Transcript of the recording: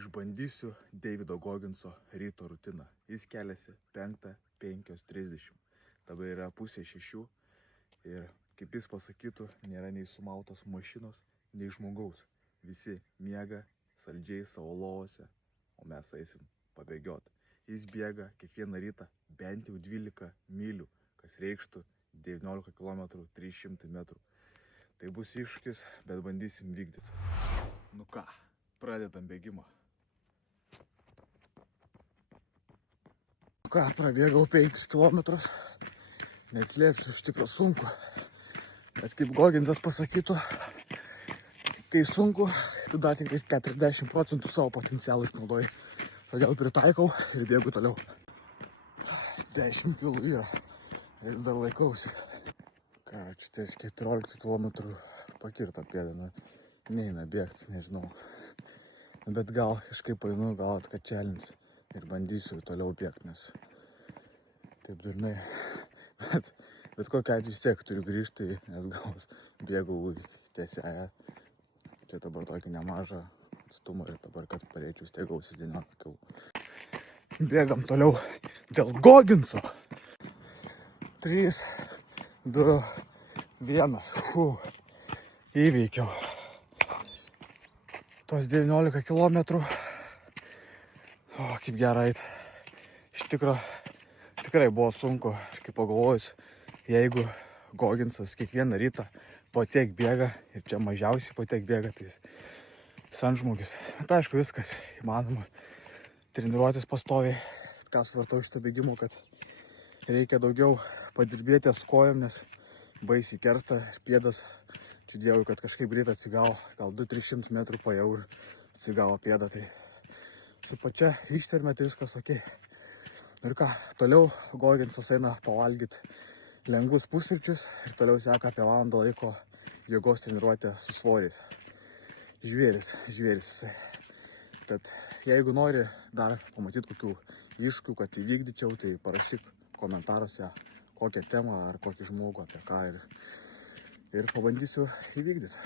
Išbandysiu Davido Gogginso ryto rutiną. Jis keliasi 5:30. Dabar yra 5:30 ir, kaip jis pasakytų, nėra nei sumautos mašinos, nei žmogaus. Visi miega saldžiai savo lovose, o mes eisim pabėgioti. Jis bėga kiekvieną rytą bent jau 12 mylių, kas reikštų 19 km 300 metrų. Tai bus iššūkis, bet bandysim vykdyti. Nu ką, pradedam bėgimą. Nu ką, prabėgau 5 km. Neslėpsiu, iš tikro sunku. Bet kaip Gogginsas pasakytų, kai sunku, tu dar tik 40% savo potencialą išnaudoji. Todėl pritaikau ir bėgu toliau. 10 kg yra, vis dar laikausi. Ką, čia ties 14 km pakirto pėdą, neina bėgti, nežinau. Bet gal kažkaip einu, gal atkačelins ir bandysiu toliau bėgti, nes taip durnai. Bet kokiu atveju vis tiek turiu grįžti, nes gal bėgau tiesiąją. Čia dabar tokį nemažą atstumą ir dabar, kad pareičiau, vis tiek gausis 19 kg. Bėgam toliau dėl Gogginso. 3, 2, 1. Įveikiau tos 19 km. O, kaip gerai eit. Iš tikro, tikrai buvo sunku, kaip pagalvojus, jeigu Gogginsas kiekvieną rytą po tiek bėga ir čia mažiausiai po tiek bėga, tai jis antžmogis. Bet aišku, viskas įmanoma. Treniruotis pastoviai. Ką suvartau iš to bėgimo, kad reikia daugiau padirbėti ties kojom, nes baisiai kersta pėdas. Čia dėjau, kad kažkaip greit atsigavo, gal 200-300 metrų paėjau ir atsigavo pėdą. Tai su pačia ištverme tai viskas ok. Ir ką, toliau Gogginsas eina pavalgyti lengvus pusryčius ir toliau seka apie valandą laiko jėgos treniruotę su svoriais. Žvėris jisai. Tad jeigu nori dar pamatyti kokių iššūkių, kad įvykdyčiau, tai parašyk komentaruose kokią temą ar kokį žmogų, apie ką ir pabandysiu įvykdyti.